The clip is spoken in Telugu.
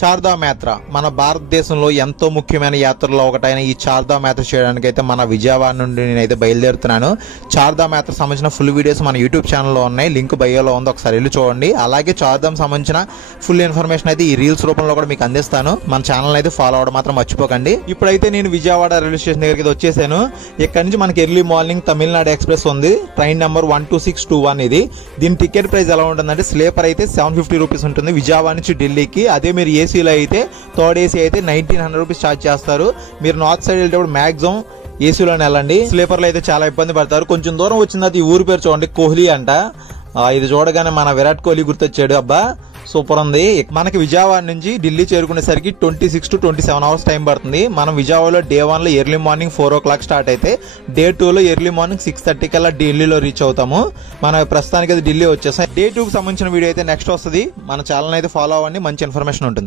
చార్ధామ్ యాత్ర మన భారతదేశంలో ఎంతో ముఖ్యమైన యాత్రలో ఒకటైన ఈ చార్ధామ్ యాత్ర చేయడానికి అయితే మన విజయవాడ నుండి నేనైతే బయలుదేరుతున్నాను. చార్ధామ్ యాత్ర సంబంధించిన ఫుల్ వీడియోస్ మన యూట్యూబ్ ఛానల్లో ఉన్నాయి, లింక్ బయోలో ఉంది, ఒకసారి వెళ్ళి చూడండి. అలాగే చార్ధామ్ సంబంధించిన ఫుల్ ఇన్ఫర్మేషన్ అయితే ఈ రీల్స్ రూపంలో కూడా మీకు అందిస్తాను. మన ఛానల్ అయితే ఫాలో అవ్వడం మాత్రం మర్చిపోకండి. ఇప్పుడైతే నేను విజయవాడ రైల్వే స్టేషన్ దగ్గరికి వచ్చేసాను. ఇక్కడ నుంచి మనకి ఎర్లీ మార్నింగ్ తమిళనాడు ఎక్స్ప్రెస్ ఉంది, ట్రైన్ నెంబర్ 12621. ఇది దీని టికెట్ ప్రైస్ ఎలా ఉంటుందంటే స్లీపర్ అయితే 750 రూపీస్ ఉంటుంది విజయవాడ నుంచి ఢిల్లీకి. అదే మీరు ఏసీలో అయితే థర్డ్ ఏసీ అయితే 1900 రూపీస్ ఛార్జ్ చేస్తారు. మీరు నార్త్ సైడ్ వెళ్ళేటప్పుడు మాక్సిమం ఏసీలోనే వెళ్ళండి. స్లీపర్లో అయితే చాలా ఇబ్బంది పడతారు. కొంచెం దూరం వచ్చిన తర్వాత ఈ ఊరి పేరు చూడండి, కోహ్లీ అంట. ఇది చూడగానే మన విరాట్ కోహ్లీ గుర్తొచ్చాడు. అబ్బా సూపర్ ఉంది. మనకి విజయవాడ నుంచి ఢిల్లీ చేరుకునేసరికి 26 to 27 అవర్స్ టైం పడుతుంది. మనం విజయవాడలో డే 1 లో ఎర్లీ మార్నింగ్ 4 o'clock స్టార్ట్ అయితే డే 2 లో ఎర్లీ మార్నింగ్ 6:30 కల్లా ఢిల్లీలో రీచ్ అవుతాము. మనం ప్రస్తుతానికి అయితే ఢిల్లీ వచ్చేసాం. డే 2 కి సంబంధించిన వీడియో అయితే నెక్స్ట్ వస్తుంది. మన ఛానల్ అయితే ఫాలో అవ్వండి, మంచి ఇన్ఫర్మేషన్ ఉంటుంది.